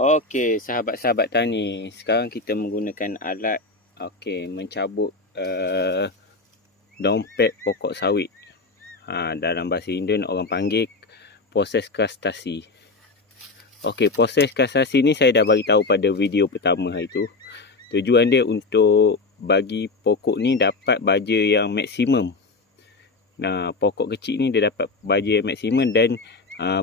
Okey, sahabat-sahabat tani, sekarang kita menggunakan alat mencabut dompet pokok sawit. Dalam bahasa Indian orang panggil proses krustasi. Okey, proses krustasi ni saya dah bagi tahu pada video pertama hari tu. Tujuan dia untuk bagi pokok ni dapat baja yang maksimum. Pokok kecil ni dia dapat baja yang maksimum dan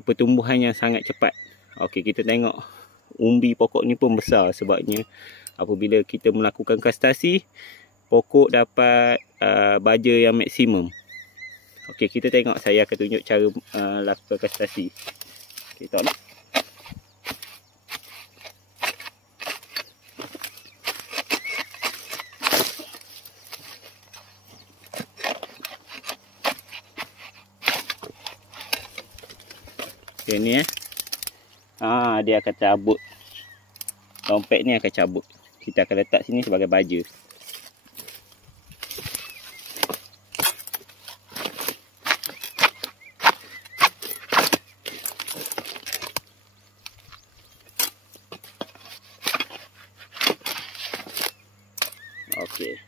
pertumbuhan yang sangat cepat. Okey, kita tengok umbi pokok ni pun besar, sebabnya apabila kita melakukan krustasi, pokok dapat baja yang maksimum. Okey, kita tengok, saya akan tunjuk cara lakukan krustasi. Okey, tengok ni. Okey, ni dia akan cabut. Dompet ni akan cabut. Kita akan letak sini sebagai baja. Okey.